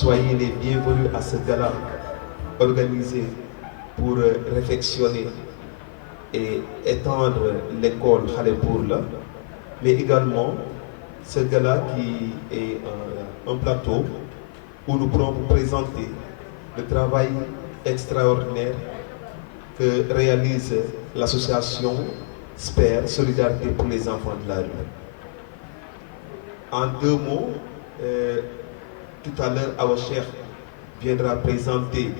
soyez les bienvenus à ce gala organisé pour réfectionner et étendre l'école Khalepourla, mais également ce gala qui est un plateau où nous pourrons vous présenter le travail extraordinaire que réalise l'association SPER, Solidarité pour les enfants de la rue. En 2 mots, tout à l'heure, Awacher viendra présenter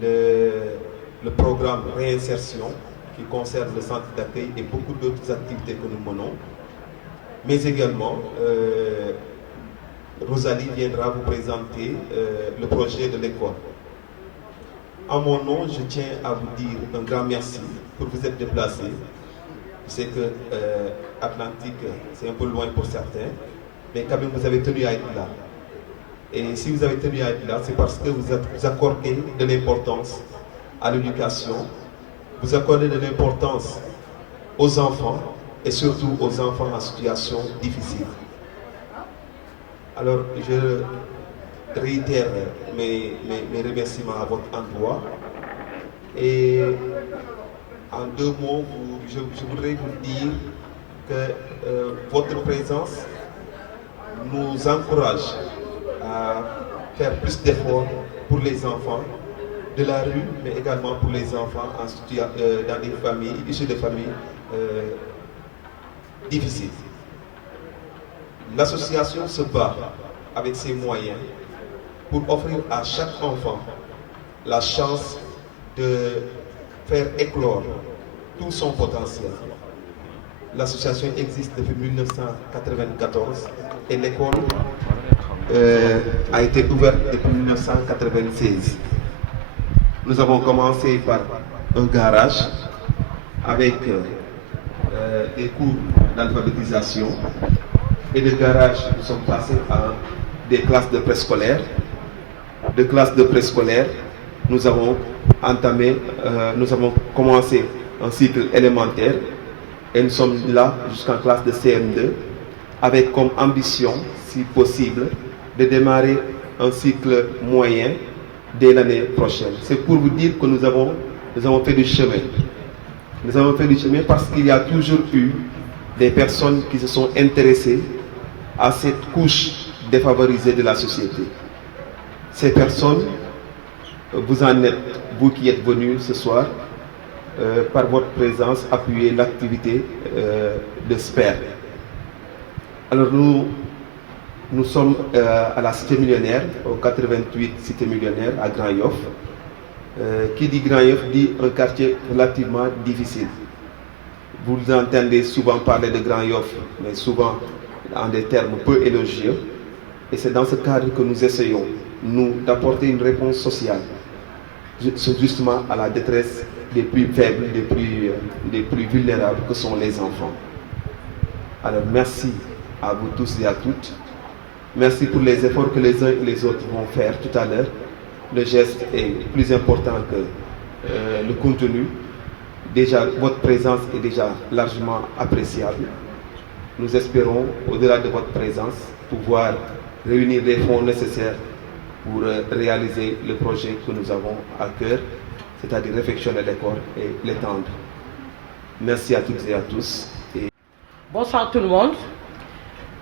le programme réinsertion qui concerne le centre d'accueil et beaucoup d'autres activités que nous menons. Mais également, Rosalie viendra vous présenter le projet de l'école. En mon nom, je tiens à vous dire un grand merci pour vous être déplacés. Je sais que Atlantique, c'est un peu loin pour certains, mais quand même vous avez tenu à être là. Et si vous avez tenu à être là, c'est parce que vous accordez de l'importance à l'éducation, vous accordez de l'importance aux enfants et surtout aux enfants en situation difficile. Alors, je réitère mes remerciements à votre endroit. Et en 2 mots, je voudrais vous dire que votre présence nous encourage à faire plus d'efforts pour les enfants de la rue, mais également pour les enfants dans des familles, issus de familles difficiles. L'association se bat avec ses moyens pour offrir à chaque enfant la chance de faire éclore tout son potentiel. L'association existe depuis 1994 et l'école a été ouverte depuis 1996. Nous avons commencé par un garage avec des cours d'alphabétisation. Et de garage, nous sommes passés à des classes de préscolaire. De classes de préscolaire, nous avons commencé un cycle élémentaire et nous sommes là jusqu'en classe de CM2 avec comme ambition, si possible, de démarrer un cycle moyen dès l'année prochaine. C'est pour vous dire que nous avons fait du chemin. Nous avons fait du chemin parce qu'il y a toujours eu des personnes qui se sont intéressées à cette couche défavorisée de la société. Ces personnes, vous en êtes, vous qui êtes venus ce soir, par votre présence, appuyer l'activité de SPER. Alors nous sommes à la Cité Millionnaire, au 88 Cité Millionnaire, à Grand Yoff. Qui dit Grand Yoff dit un quartier relativement difficile. Vous entendez souvent parler de Grand Yoff, mais souvent en des termes peu élogieux. Et c'est dans ce cadre que nous essayons, nous, d'apporter une réponse sociale, justement à la détresse des plus faibles, des plus vulnérables que sont les enfants. Alors merci à vous tous et à toutes. Merci pour les efforts que les uns et les autres vont faire tout à l'heure. Le geste est plus important que le contenu. Déjà, votre présence est déjà largement appréciable. Nous espérons, au-delà de votre présence, pouvoir réunir les fonds nécessaires pour réaliser le projet que nous avons à cœur, c'est-à-dire réfectionner l'école et l'étendre. Merci à toutes et à tous. Bonsoir tout le monde.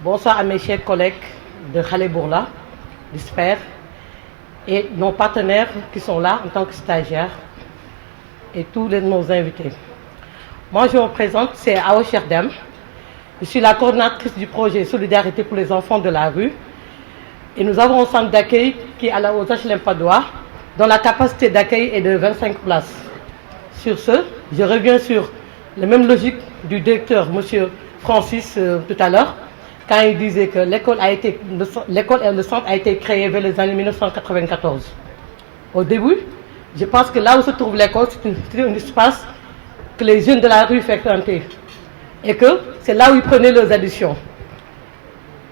Bonsoir à mes chers collègues de Khalepourla, de SPER, et nos partenaires qui sont là en tant que stagiaires, et tous nos invités. Moi, je me présente, c'est Awacher Dem. Je suis la coordinatrice du projet Solidarité pour les enfants de la rue. Et nous avons un centre d'accueil qui est aux HLM Padoua, dont la capacité d'accueil est de 25 places. Sur ce, je reviens sur la même logique du directeur, M. Francis, tout à l'heure, quand il disait que l'école et le centre a été créé vers les années 1994. Au début, je pense que là où se trouve l'école, c'est un espace que les jeunes de la rue fréquentaient. Et que c'est là où ils prenaient leurs additions.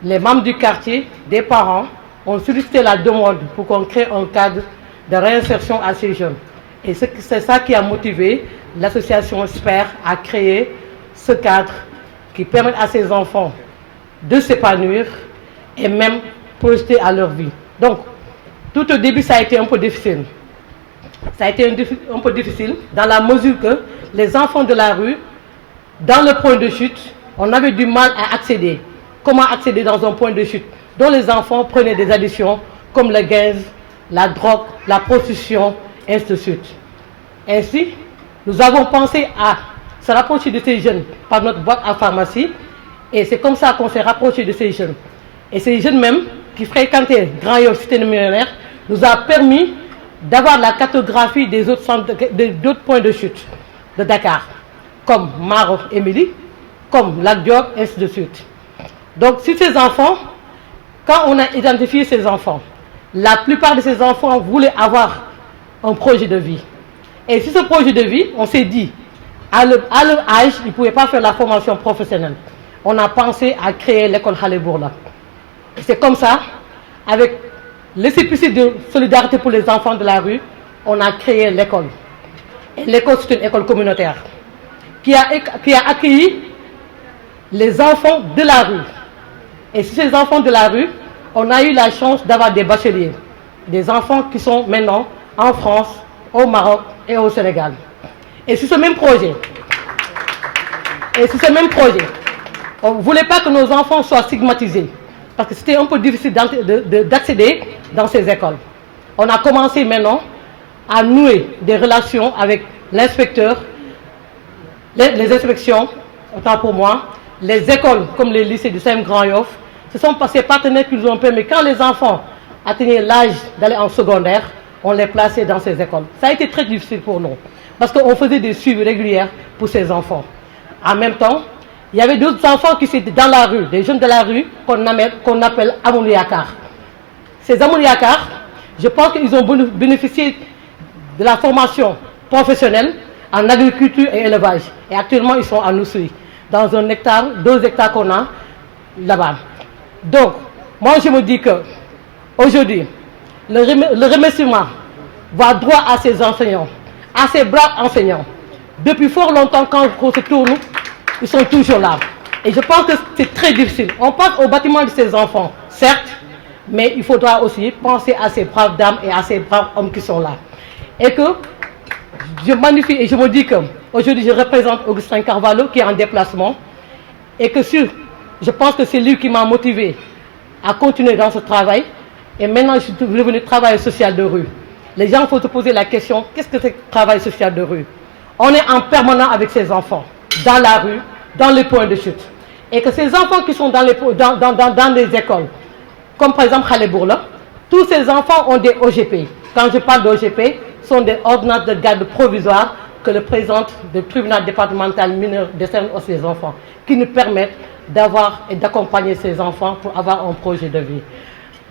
Les membres du quartier, des parents, ont sollicité la demande pour qu'on crée un cadre de réinsertion à ces jeunes. Et c'est ça qui a motivé l'association SPER à créer ce cadre qui permet à ces enfants de s'épanouir et même projeter à leur vie. Donc, tout au début, ça a été un peu difficile. Ça a été un peu difficile dans la mesure que les enfants de la rue, dans le point de chute, on avait du mal à accéder. Comment accéder dans un point de chute dont les enfants prenaient des additions comme le gaz, la drogue, la prostitution, et ainsi de suite. Ainsi, nous avons pensé à se rapprocher de ces jeunes par notre boîte à pharmacie et c'est comme ça qu'on s'est rapproché de ces jeunes. Et ces jeunes même qui fréquentaient Grand Yoff Cité Millionnaire nous a permis d'avoir la cartographie des d'autres points de chute de Dakar, comme Maro Émilie, comme Lac Diop, et ainsi de suite. Donc, sur ces enfants, quand on a identifié ces enfants, la plupart de ces enfants voulaient avoir un projet de vie. Et sur ce projet de vie, on s'est dit, à leur âge, ils ne pouvaient pas faire la formation professionnelle. On a pensé à créer l'école Khalé Bourla. Et c'est comme ça, avec l'esprit de solidarité pour les enfants de la rue, on a créé l'école. Et l'école, c'est une école communautaire qui a accueilli les enfants de la rue. Et sur ces enfants de la rue, on a eu la chance d'avoir des bacheliers, des enfants qui sont maintenant en France, au Maroc et au Sénégal. Et sur ce même projet, on ne voulait pas que nos enfants soient stigmatisés, parce que c'était un peu difficile d'accéder dans ces écoles. On a commencé maintenant à nouer des relations avec l'inspecteur, les inspections, autant pour moi, les écoles comme les lycées du CEM Grand Yoff. Ce sont ces partenaires qui nous ont permis, quand les enfants atteignaient l'âge d'aller en secondaire, on les plaçait dans ces écoles. Ça a été très difficile pour nous, parce qu'on faisait des suivis réguliers pour ces enfants. En même temps, il y avait d'autres enfants qui étaient dans la rue, des jeunes de la rue qu'on appelle Amouriakar. Ces Amouriakar, je pense qu'ils ont bénéficié de la formation professionnelle en agriculture et élevage. Et actuellement, ils sont à Noussoui, dans 1 hectare, 2 hectares qu'on a là-bas. Donc, moi je me dis que aujourd'hui, le remerciement va droit à ces enseignants, à ces braves enseignants. Depuis fort longtemps, quand on se tourne, ils sont toujours là. Et je pense que c'est très difficile. On pense au bâtiment de ces enfants, certes, mais il faudra aussi penser à ces braves dames et à ces braves hommes qui sont là. Et que je magnifie et je me dis qu'aujourd'hui je représente Augustin Carvalho qui est en déplacement et que je pense que c'est lui qui m'a motivé à continuer dans ce travail. Et maintenant, je suis devenu travailleur social de rue. Les gens faut se poser la question, qu'est-ce que c'est que le travail social de rue? On est en permanence avec ces enfants, dans la rue, dans les points de chute. Et que ces enfants qui sont dans les écoles, comme par exemple Khalé Bourla, tous ces enfants ont des OGP. Quand je parle d'OGP, ce sont des ordonnances de garde provisoire que le président du tribunal départemental mineur décerne aux ces enfants, qui nous permettent d'avoir et d'accompagner ces enfants pour avoir un projet de vie.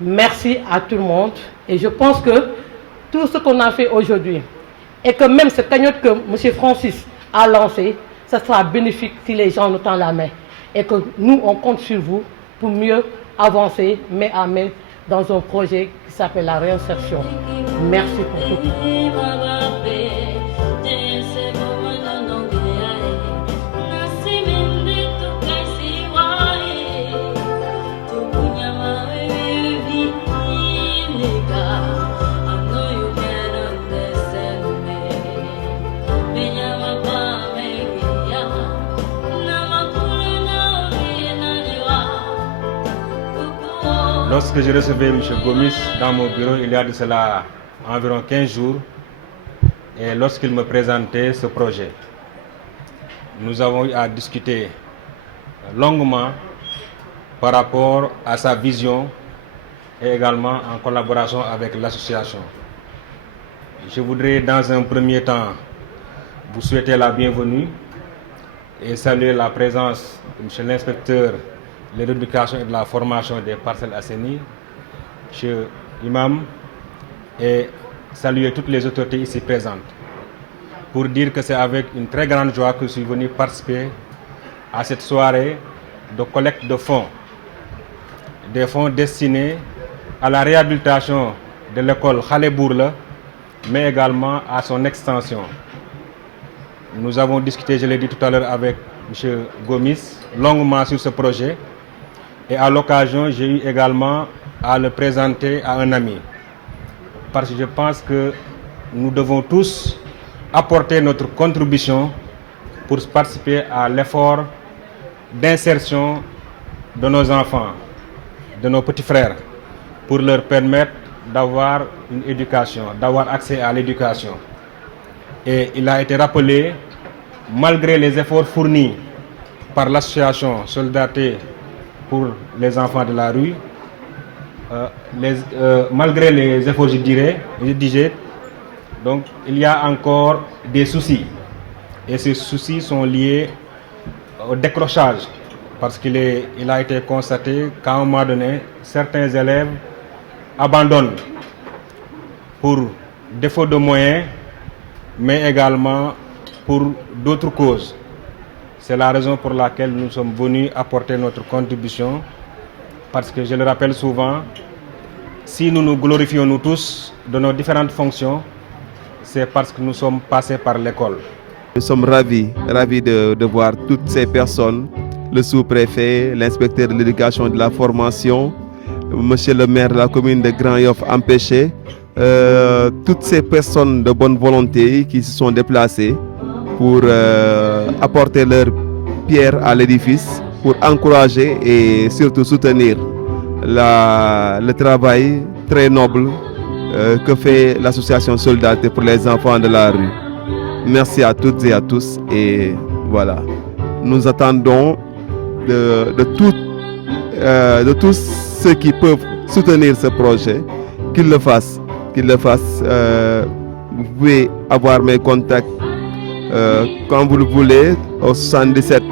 Merci à tout le monde et je pense que tout ce qu'on a fait aujourd'hui et que même cette cagnotte que M. Francis a lancée, ça sera bénéfique si les gens nous tendent la main et que nous, on compte sur vous pour mieux avancer main à main dans un projet qui s'appelle la réinsertion. Merci pour tout. Lorsque je recevais M. Gomis dans mon bureau, il y a de cela environ 15 jours, et lorsqu'il me présentait ce projet, nous avons eu à discuter longuement par rapport à sa vision et également en collaboration avec l'association. Je voudrais dans un premier temps vous souhaiter la bienvenue et saluer la présence de M. l'inspecteur de l'éducation et de la formation des Parcelles Assainies, M. Imam, et saluer toutes les autorités ici présentes pour dire que c'est avec une très grande joie que je suis venu participer à cette soirée de collecte de fonds, des fonds destinés à la réhabilitation de l'école Khalé Bourla, mais également à son extension. Nous avons discuté, je l'ai dit tout à l'heure, avec M. Gomis longuement sur ce projet. Et à l'occasion, j'ai eu également à le présenter à un ami. Parce que je pense que nous devons tous apporter notre contribution pour participer à l'effort d'insertion de nos enfants, de nos petits frères, pour leur permettre d'avoir une éducation, d'avoir accès à l'éducation. Et il a été rappelé, malgré les efforts fournis par l'association Solidarité pour les enfants de la rue, malgré les efforts, je disais, donc il y a encore des soucis. Et ces soucis sont liés au décrochage, parce qu'il a été constaté qu'à un moment donné, certains élèves abandonnent pour défaut de moyens, mais également pour d'autres causes. C'est la raison pour laquelle nous sommes venus apporter notre contribution, parce que je le rappelle souvent, si nous nous glorifions nous tous de nos différentes fonctions, c'est parce que nous sommes passés par l'école. Nous sommes ravis de voir toutes ces personnes, le sous-préfet, l'inspecteur de l'éducation et de la formation, monsieur le maire de la commune de Grand Yoff Empêché, toutes ces personnes de bonne volonté qui se sont déplacées pour apporter leur pierre à l'édifice, pour encourager et surtout soutenir le travail très noble que fait l'association Solidarité pour les enfants de la rue. Merci à toutes et à tous, et voilà. Nous attendons de tous ceux qui peuvent soutenir ce projet, qu'ils le fassent. Vous pouvez avoir mes contacts quand vous le voulez au 77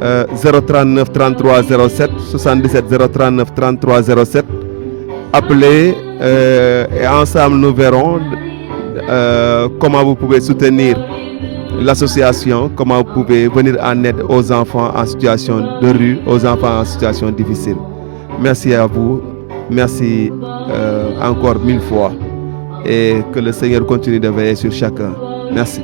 039 33 07, 77 039 33 07. Appelez et ensemble nous verrons comment vous pouvez soutenir l'association, comment vous pouvez venir en aide aux enfants en situation de rue, aux enfants en situation difficile. Merci à vous, merci encore 1000 fois, et que le Seigneur continue de veiller sur chacun. Merci.